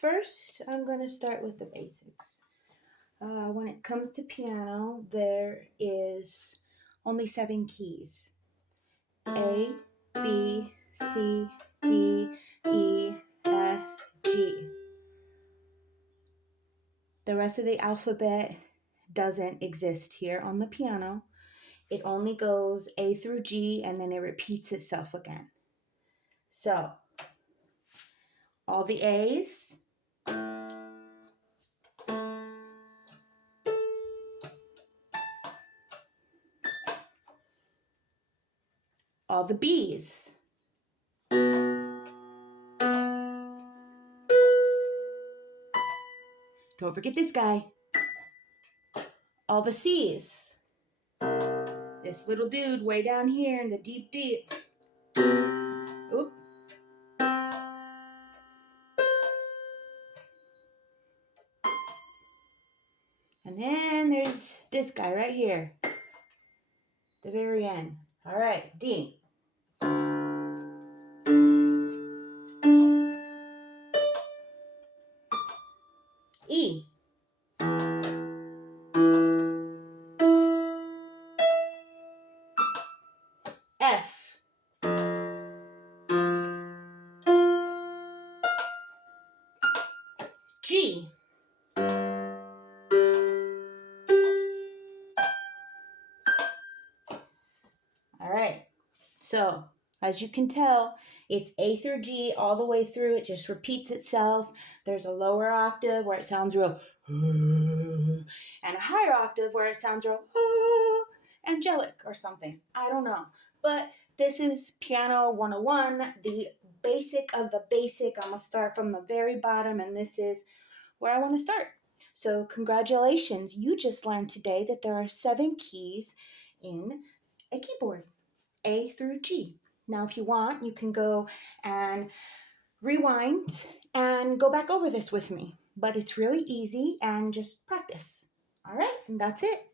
first I'm going to start with the basics. When it comes to piano, there is only 7 keys. A, B, C, D, E, F, G. The rest of the alphabet doesn't exist here on the piano. It only goes A through G and then it repeats itself again. So, all the A's, all the B's, don't forget this guy, all the C's, this little dude way down here in the deep, deep. Oop. And then there's this guy right here, the very end. All right, D. E. F. G. All right, so as you can tell, it's A through G all the way through. It just repeats itself. There's a lower octave where it sounds real and a higher octave where it sounds real angelic or something. I don't know. But this is Piano 101, the basic of the basic. I'm going to start from the very bottom, and this is where I want to start. So congratulations. You just learned today that there are 7 keys in a keyboard, A through G. Now, if you want, you can go and rewind and go back over this with me. But it's really easy and just practice. All right, and that's it.